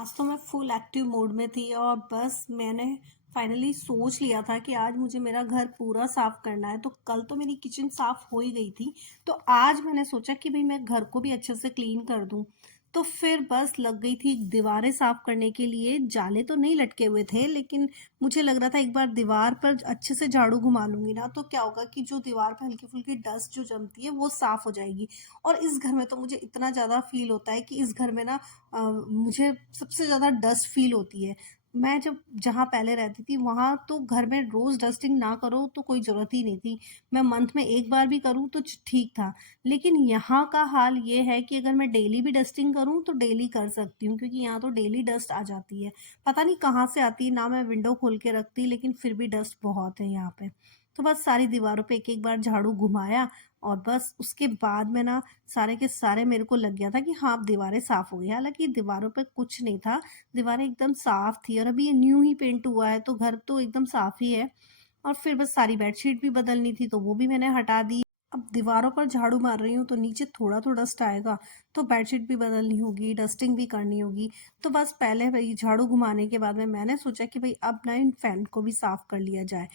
आज तो मैं फुल एक्टिव मोड में थी और बस मैंने फाइनली सोच लिया था कि आज मुझे मेरा घर पूरा साफ करना है। तो कल तो मेरी किचन साफ हो ही गई थी। तो आज मैंने सोचा कि भाई मैं घर को भी अच्छे से क्लीन कर दूं। तो फिर बस लग गई थी दीवारें साफ करने के लिए। जाले तो नहीं लटके हुए थे, लेकिन मुझे लग रहा था एक बार दीवार पर अच्छे से झाड़ू घुमा लूंगी ना, तो क्या होगा कि जो दीवार पर हल्की फुल्की डस्ट जो जमती है वो साफ हो जाएगी। और इस घर में तो मुझे इतना ज़्यादा फील होता है कि इस घर में ना मुझे सबसे ज़्यादा डस्ट फील होती है। मैं जब जहाँ पहले रहती थी वहाँ तो घर में रोज़ डस्टिंग ना करो तो कोई ज़रूरत ही नहीं थी। मैं मंथ में एक बार भी करूँ तो ठीक था। लेकिन यहाँ का हाल ये है कि अगर मैं डेली भी डस्टिंग करूँ तो डेली कर सकती हूँ, क्योंकि यहाँ तो डेली डस्ट आ जाती है। पता नहीं कहाँ से आती है, ना मैं विंडो खोल के रखती, लेकिन फिर भी डस्ट बहुत है यहाँ पे। तो बस सारी दीवारों पे एक एक बार झाड़ू घुमाया और बस उसके बाद में ना सारे के सारे मेरे को लग गया था कि हाँ, अब दीवारें साफ हो गई। हालांकि दीवारों पे कुछ नहीं था, दीवारें एकदम साफ थी और अभी ये न्यू ही पेंट हुआ है तो घर तो एकदम साफ ही है। और फिर बस सारी बेडशीट भी बदलनी थी तो वो भी मैंने हटा दी। अब दीवारों पर झाड़ू मार रही हूँ तो नीचे थोड़ा थोड़ा डस्ट आएगा, तो बेडशीट भी बदलनी होगी, डस्टिंग भी करनी होगी। तो बस पहले भाई झाड़ू घुमाने के बाद में मैंने सोचा कि भाई अब ना इन फैन को भी साफ कर लिया जाए।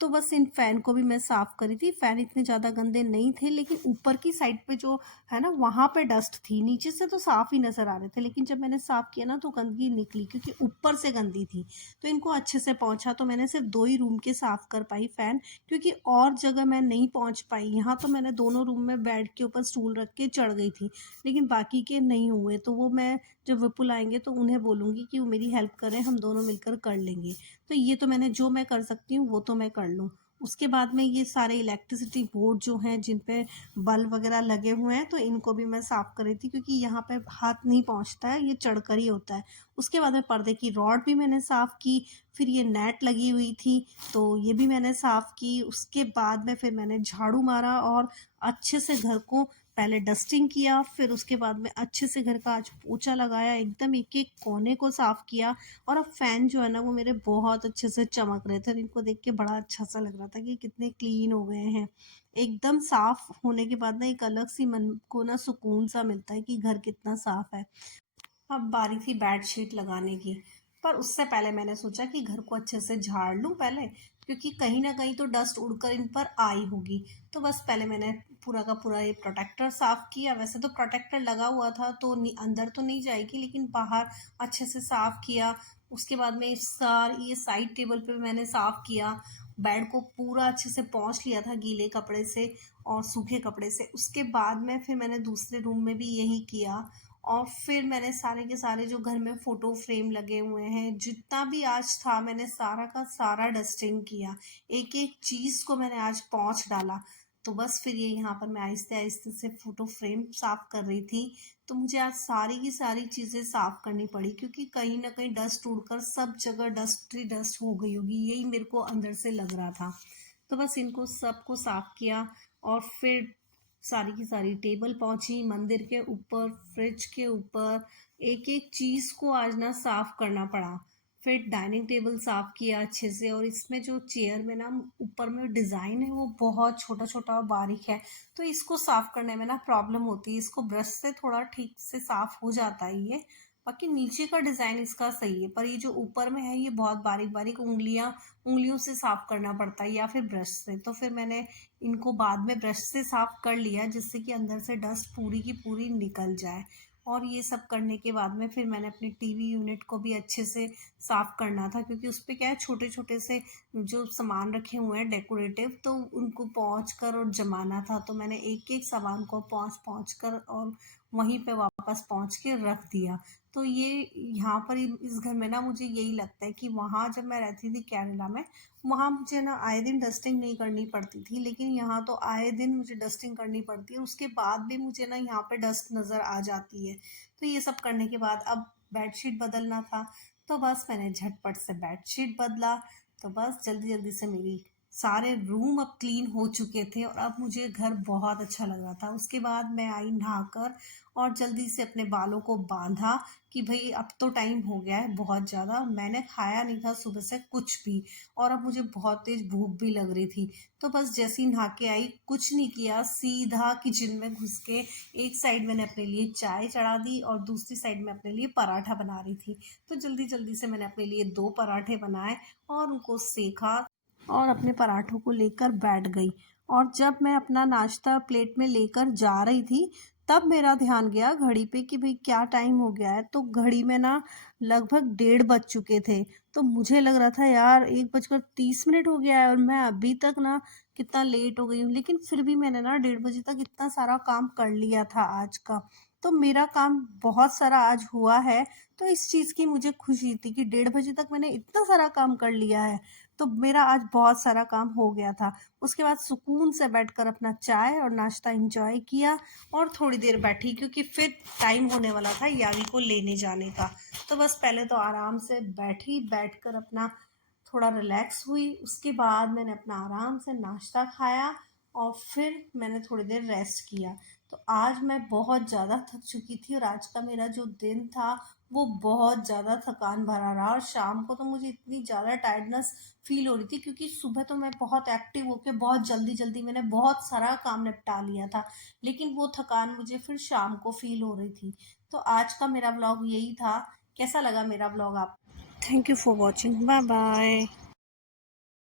तो बस इन फैन को भी मैं साफ करी थी। फैन इतने ज़्यादा गंदे नहीं थे, लेकिन ऊपर की साइड पे जो है ना वहाँ पे डस्ट थी। नीचे से तो साफ ही नज़र आ रहे थे, लेकिन जब मैंने साफ किया ना तो गंदगी निकली, क्योंकि ऊपर से गंदी थी। तो इनको अच्छे से पोंछा तो मैंने सिर्फ 2 ही रूम के साफ कर पाई फैन, क्योंकि और जगह मैं नहीं पहुँच पाई। यहाँ तो मैंने दोनों रूम में बेड के ऊपर स्टूल रख के चढ़ गई थी, लेकिन बाकी के नहीं हुए। तो वो मैं जब विपुल आएंगे तो उन्हें बोलूँगी कि वो मेरी हेल्प करें, हम दोनों मिलकर कर लेंगे। तो ये तो मैंने जो मैं कर सकती हूँ वो तो मैं कर लूँ। उसके बाद में ये सारे इलेक्ट्रिसिटी बोर्ड जो हैं जिन पे बल्ब वगैरह लगे हुए हैं, तो इनको भी मैं साफ़ कर रही थी, क्योंकि यहाँ पे हाथ नहीं पहुँचता है, ये चढ़कर ही होता है। उसके बाद में पर्दे की रॉड भी मैंने साफ़ की। फिर ये नेट लगी हुई थी तो ये भी मैंने साफ़ की। उसके बाद में फिर मैंने झाड़ू मारा और अच्छे से घर को पहले डस्टिंग किया, फिर उसके बाद में अच्छे से घर का आज पोछा लगाया, एकदम एक एक कोने को साफ़ किया। और अब फैन जो है ना वो मेरे बहुत अच्छे से चमक रहे थे और इनको देख के बड़ा अच्छा सा लग रहा था कि कितने क्लीन हो गए हैं। एकदम साफ होने के बाद ना एक अलग सी मन को ना सुकून सा मिलता है कि घर कितना साफ है। अब बारी थी बेडशीट लगाने की, पर उससे पहले मैंने सोचा कि घर को अच्छे से झाड़ लूं पहले, क्योंकि कहीं ना कहीं तो डस्ट उड़कर इन पर आई होगी। तो बस पहले मैंने पूरा का पूरा ये प्रोटेक्टर साफ किया। वैसे तो प्रोटेक्टर लगा हुआ था तो अंदर तो नहीं जाएगी, लेकिन बाहर अच्छे से साफ किया। उसके बाद में सारी ये साइड टेबल पे मैंने साफ किया। बेड को पूरा अच्छे से पोंछ लिया था गीले कपड़े से और सूखे कपड़े से। उसके बाद में फिर मैंने दूसरे रूम में भी यही किया। और फिर मैंने सारे के सारे जो घर में फ़ोटो फ्रेम लगे हुए हैं, जितना भी आज था मैंने सारा का सारा डस्टिंग किया। एक एक चीज़ को मैंने आज पोंछ डाला। तो बस फिर ये यहाँ पर मैं आहिस्ते आहिस्ते से फ़ोटो फ्रेम साफ़ कर रही थी। तो मुझे आज सारी की सारी चीज़ें साफ़ करनी पड़ी, क्योंकि कहीं ना कहीं डस्ट उड़कर सब जगह डस्ट ही डस्ट हो गई होगी, यही मेरे को अंदर से लग रहा था। तो बस इनको सबको साफ़ किया। और फिर सारी की सारी टेबल पहुंची मंदिर के ऊपर, फ्रिज के ऊपर, एक एक चीज को आज ना साफ करना पड़ा। फिर डाइनिंग टेबल साफ किया अच्छे से, और इसमें जो चेयर में ना ऊपर में डिजाइन है वो बहुत छोटा छोटा और बारीक है। तो इसको साफ करने में ना प्रॉब्लम होती है। इसको ब्रश से थोड़ा ठीक से साफ हो जाता है ये। बाकी नीचे का डिजाइन इसका सही है, पर ये जो ऊपर में है ये बहुत बारीक बारीक उंगलियों से साफ करना पड़ता है या फिर ब्रश से। तो फिर मैंने इनको बाद में ब्रश से साफ कर लिया, जिससे कि अंदर से डस्ट पूरी की पूरी निकल जाए। और ये सब करने के बाद में फिर मैंने अपने टीवी यूनिट को भी अच्छे से साफ करना था, क्योंकि उस पे क्या है, छोटे छोटे से जो सामान रखे हुए हैं डेकोरेटिव, तो उनको पोंछ कर और जमाना था। तो मैंने एक एक सामान को पोंछ पोंछ कर और वहीं पे वापस पहुंच के रख दिया। तो ये यहाँ पर इस घर में ना मुझे यही लगता है कि वहाँ जब मैं रहती थी केरला में, वहाँ मुझे ना आए दिन डस्टिंग नहीं करनी पड़ती थी, लेकिन यहाँ तो आए दिन मुझे डस्टिंग करनी पड़ती है। उसके बाद भी मुझे ना यहाँ पे डस्ट नज़र आ जाती है। तो ये सब करने के बाद अब बेडशीट बदलना था। तो बस मैंने झटपट से बेडशीट बदला। तो बस जल्दी जल्दी से मेरी सारे रूम अब क्लीन हो चुके थे और अब मुझे घर बहुत अच्छा लग रहा था। उसके बाद मैं आई नहाकर और जल्दी से अपने बालों को बांधा कि भई अब तो टाइम हो गया है बहुत ज़्यादा। मैंने खाया नहीं था सुबह से कुछ भी और अब मुझे बहुत तेज़ भूख भी लग रही थी। तो बस जैसे ही नहा के आई, कुछ नहीं किया, सीधा किचन में घुस के एक साइड मैंने अपने लिए चाय चढ़ा दी और दूसरी साइड में अपने लिए पराठा बना रही थी। तो जल्दी-जल्दी से मैंने अपने लिए 2 पराठे बनाए और उनको सेंका और अपने पराठों को लेकर बैठ गई। और जब मैं अपना नाश्ता प्लेट में लेकर जा रही थी, तब मेरा ध्यान गया घड़ी पे कि भई क्या टाइम हो गया है। तो घड़ी में ना लगभग 1:30 बज चुके थे। तो मुझे लग रहा था यार 1:30 हो गया है और मैं अभी तक ना कितना लेट हो गई हूँ। लेकिन फिर भी मैंने ना 1:30 बजे तक इतना सारा काम कर लिया था आज का। तो मेरा काम बहुत सारा आज हुआ है। तो इस चीज़ की मुझे खुशी थी कि 1:30 बजे तक मैंने इतना सारा काम कर लिया है। तो मेरा आज बहुत सारा काम हो गया था। उसके बाद सुकून से बैठकर अपना चाय और नाश्ता एन्जॉय किया और थोड़ी देर बैठी क्योंकि फिर टाइम होने वाला था यावी को लेने जाने का। तो बस पहले तो आराम से बैठी, बैठकर अपना थोड़ा रिलैक्स हुई। उसके बाद मैंने अपना आराम से नाश्ता खाया और फिर मैंने थोड़ी देर रेस्ट किया। तो आज मैं बहुत ज़्यादा थक चुकी थी और आज का मेरा जो दिन था वो बहुत ज़्यादा थकान भरा रहा और शाम को तो मुझे इतनी ज़्यादा टायर्डनेस फ़ील हो रही थी क्योंकि सुबह तो मैं बहुत एक्टिव होके बहुत जल्दी-जल्दी मैंने बहुत सारा काम निपटा लिया था। लेकिन वो थकान मुझे फिर शाम को फ़ील हो रही थी। तो आज का मेरा व्लॉग यही था। कैसा लगा मेरा व्लॉग आप? Thank you for watching. Bye bye.